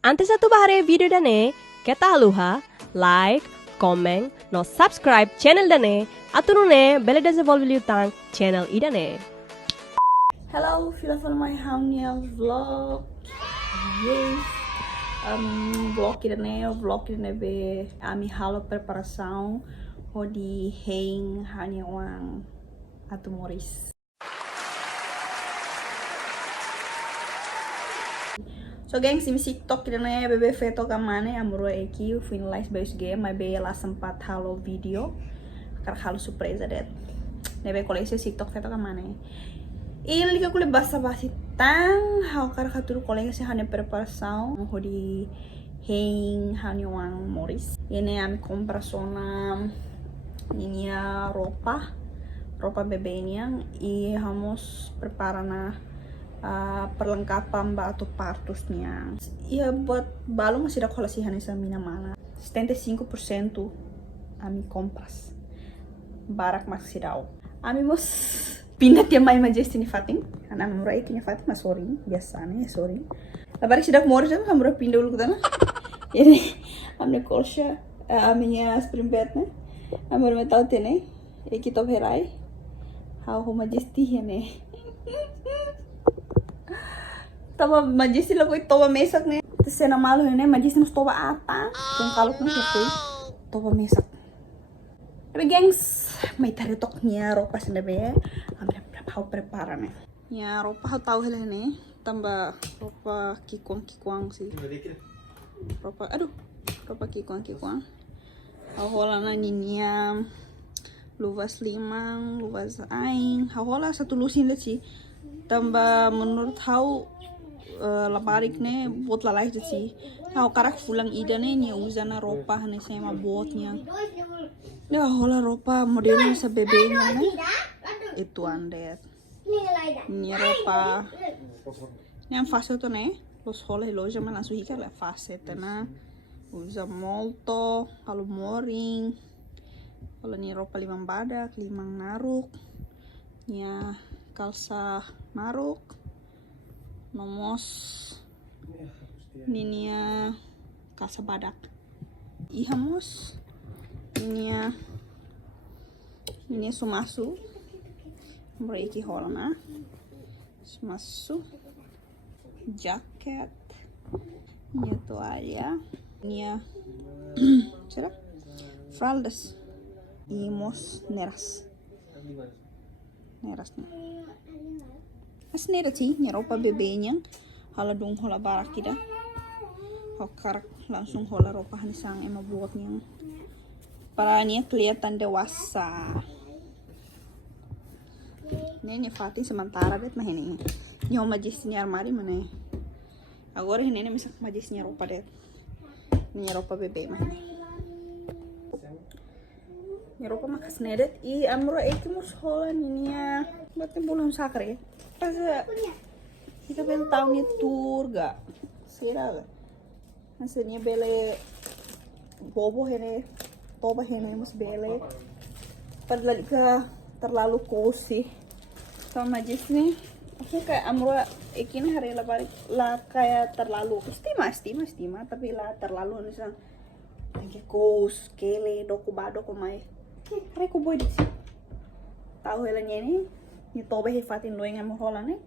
Antes satu bahare video dane, keta haluha, like, comment, no subscribe channel dane, atunune bele desenvolve liutang channel idane. Hello, fila my hamnya vlog. Yes. Vlog idane be ami halo preparação hodi hein hanya wang atu Moris. So gengs, imi TikTok idane bebe feto kamane amuro eki finalize base game my be la sempat halo video kar halo surpresa det. Nebe koleksi TikTok feto kamane. Ele liga kule basa-basi tang hau kar katuru koleksi hanya preparação hodi hein hanya wang Moris. Ini ami compra sona ini roupa bebênya e vamos preparar na perlengkapan atau partusnya. Iya buat balon masih ada kolasihan essa mina mana. 75% ami compras. Barak masih dau. Ami mos pindah dia mai majesty ni fatin. Ana murai kini fatin mas sorry biasa nih sorry. Labarik sidak mori jam hamura pindah dulu kutana. Ini amne kolsha aminya spring bed ne. Amur me tau tene. Eki top herai. How ho majesty hene. Tava majesty lago toba mesak ne. Sena malu ne majesty nos toba ata. Kung kalau kun foi toba mesak. Tapi gengs, may taritoknya roupa sendiri. Ambil how prepara ne. Ya roupa how tahu hele ne. Tambah roupa kikuang sih. Roupa kikuang. How hola na ninya. Luvas limang, luvas aing. How hola satu lusin le sih. Tambah menurut how labarik ne buat lalai sih. How karak fulang ida ne nia uzana roupa ne sama buatnya. Ya hola roupa modelnya sa bebenya ne. Itu andet. Nia roupa. Yang fase tu ne. Los hola loja man langsung hika la fase tena. Usa molto, kalau moring. Kalau nia roupa limang badak, limang naruk. Nia kalsa naruk. Nomos ninia kalsa badak. Ihamos ninia sumasu. Mereka holna sumasu jaket. Nia toalha. Nia será? Fraldas. Imos neras nih. As nera sih, nia roupa bebênya. Hala dong hola barak kita. Hokar langsung hola roupa hanisang ema buatnya. Para nia kelihatan dewasa. Ini Fatih sementara bet mah ini. Nyawa majisnya armari mana? Agora ini misak majisnya roupa det. Nia roupa bebê mah. Nia roupa makas nedet i amro ekimus hola nia. Batin bulan sakre. Rasa kita pengen tahu nih tour gak? Será gak? Hasilnya bele bobo hene, toba hene mas bele. Padahal terlalu cozy. Sama majis nih. Aku kayak amro ekini hari lah kayak terlalu estima tapi lah terlalu misal kayak kos kele doku mai. Hari aku boy di sini. Tahu helanya ini. Ni toba hefatin loeng am hola ne.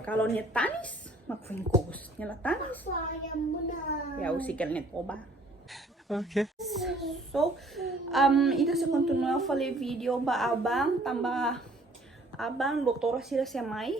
Kalau ni tanis, makuin kos. Nyala tanis. Ya usikan ni toba. Okay. So, itu se continua fazer video ba abang tambah abang doutora sira se mai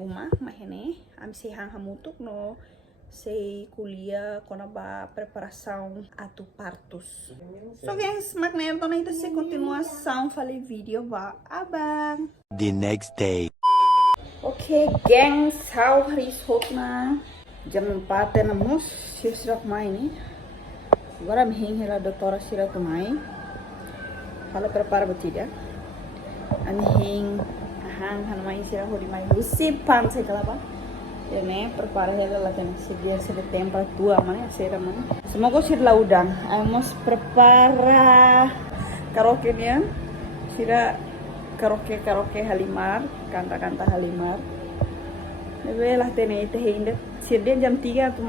uma hene am se hang hamutuk no se kuliah kona ba preparação atu partus. So gengs, magna então itu se continuação fazer video ba abang. The next day. Okay, gengs, how hari na jam 4 na mus siya sira kumai ni. Agora me hela doutora sira kumai. Hala prepara batida. Ami hang hanmai sira hodi mai usip pan se kalaba. Ini prepara hela la tem seguir se de temperatura mana sera mana. Semoga sir la udang. Vamos prepara karaoke nya. Sira karaoke Halimar, kanta halimar. Bebe lah tene ite hinde. Sir dia jam 3 tuh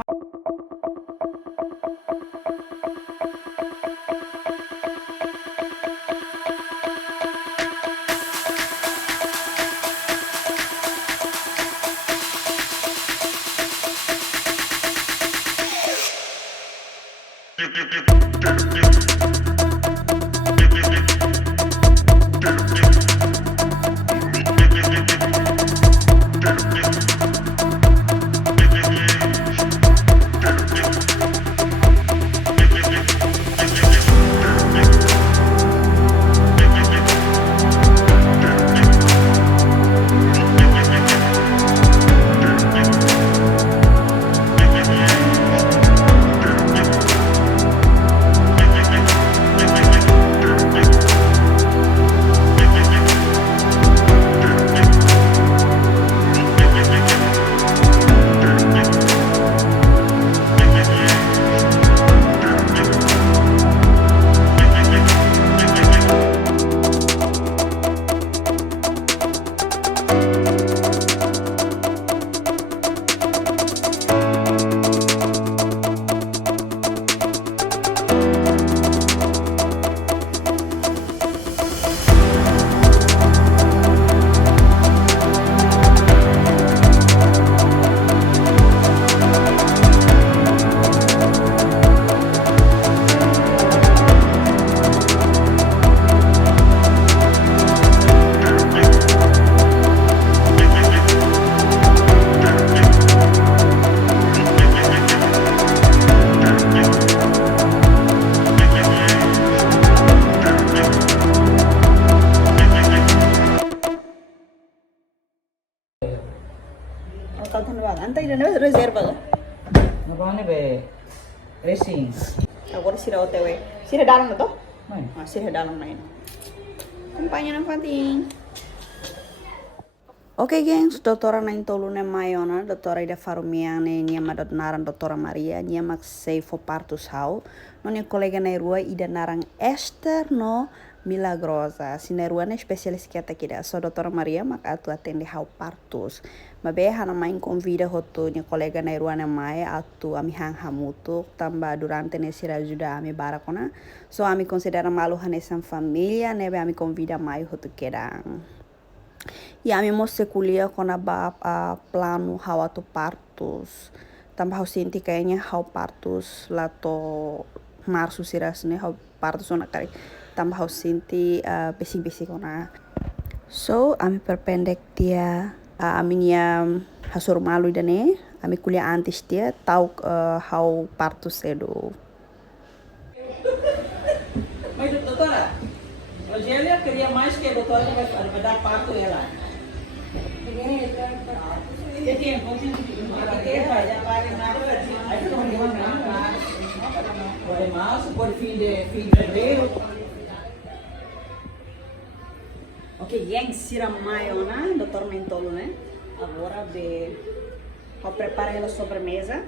Kal धन्यवाद अंत इधर reserva ga Nagone be racing. agora sira OTW sira dalam na to Mai. sira dalam na ino kumpanya ng Fatin. Oke gengs, doutora na intolune maiona, doutora ida farumiane niama dot naran doutora Maria, niama sei fo partus hau, non é colega na rua ida narang Esther no milagrosa, sina rua na especialista que aqui da só doutora Maria, mak atu atende hau partus. Mabe hana main convida hoto nya colega na rua na mai atu ami hang hamutu, tamba durante nesse ajuda ami barakona, so ami considera malu hanesan família, nebe ami convida mai hoto querang. E a minha moça kuliah kona ba plano how atu partus. Tambah hau sinti kayaknya hau partus lato março siras ne hau partus ona kari. Tambah hau sinti besi-besi kona. So ami perpendek dia aminia hasur malu idane. Ami kuliah antes dia tau hau partus edo. Mas doutora, Rogélia queria mais que a doutora vai dar parto ela. Que tempo? Pode março, pode fim de fevereiro. Ok, yang sira maiona, doutor Mentolo, né? Agora eu preparei a sobremesa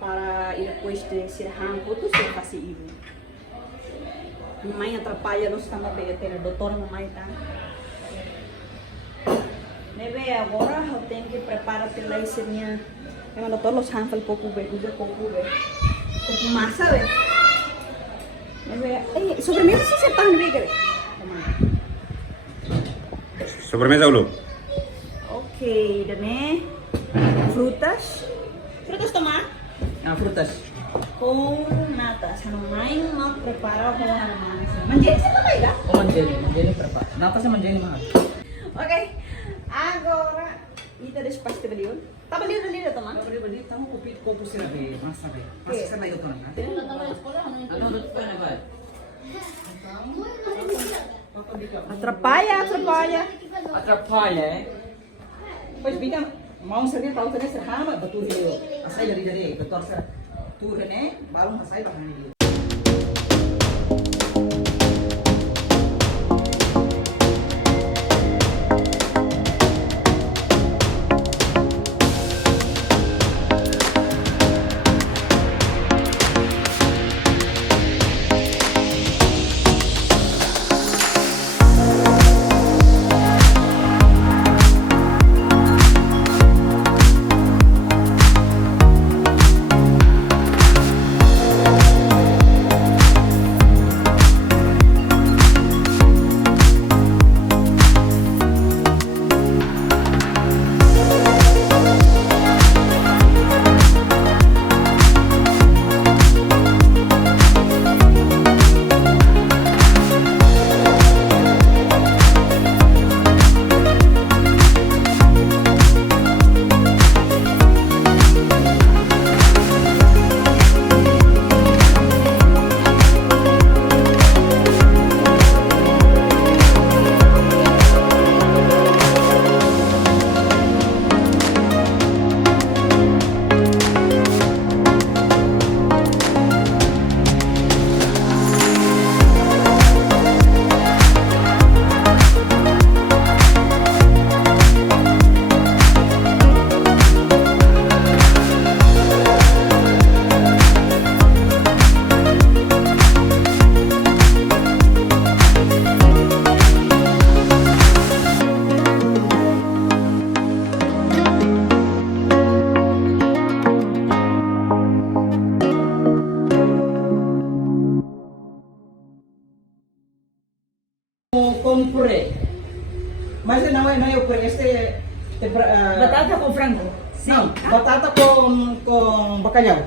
para ir depois de ser ramputo, se fazer isso. Mamãe atrapalha nós estamos bem, ter a doutora mamãe tá. Neve agora eu tenho que preparar pela isso minha. Eu doutor los hanfal pouco bem, usa pouco bem. Com massa bem. Neve, sobremesa se tá no bem, Sobremesa dulu. Ok, dane frutas. Frutas tomar? Frutas. Com natas. Ano main mau prepara com ano mais. Manjeli sa tambay ka? O manjeli prepara. Nata sa manjeli mahal. Ok. Agora, ita despas te beliun. Tá beliun ali na tomar? Beli tamu kopi kopi sila be, masa be. Masa sa na ito na. Ano na ba? Atrapalha, atrapalha. Atrapalha, eh? Pois bika, mau sa tahu sa sa hama betul dia. Asai dari betul sa tu ne, baru asai bahani. no yo por este Batata con frango. no, batata con bacalhau.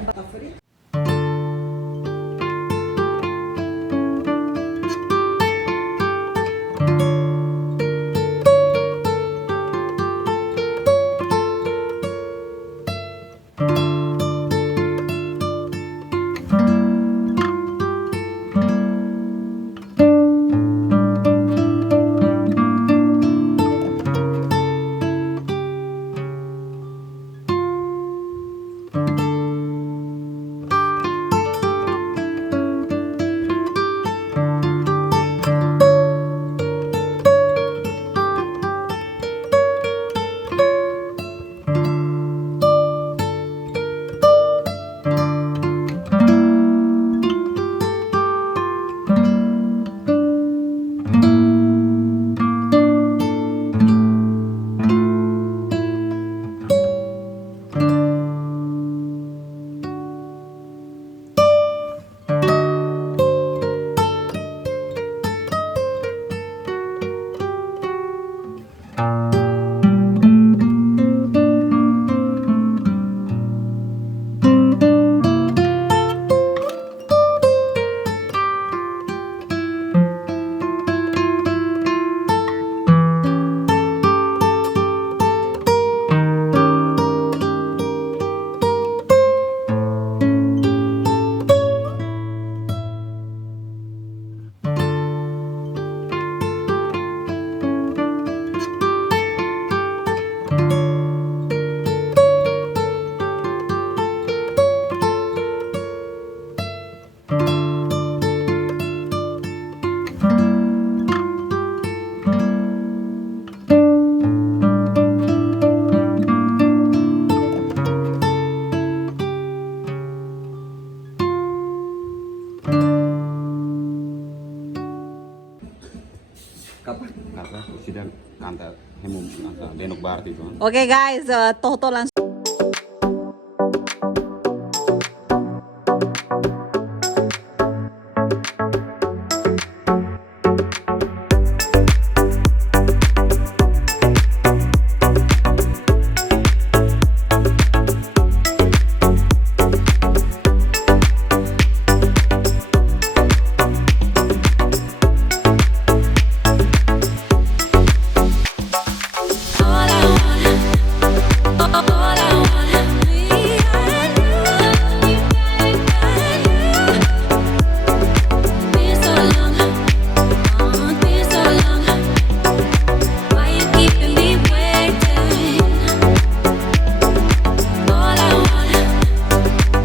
Kapan? Kata sidang antar hemum antar denok barat itu. Oke guys, Toto langsung.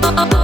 All I want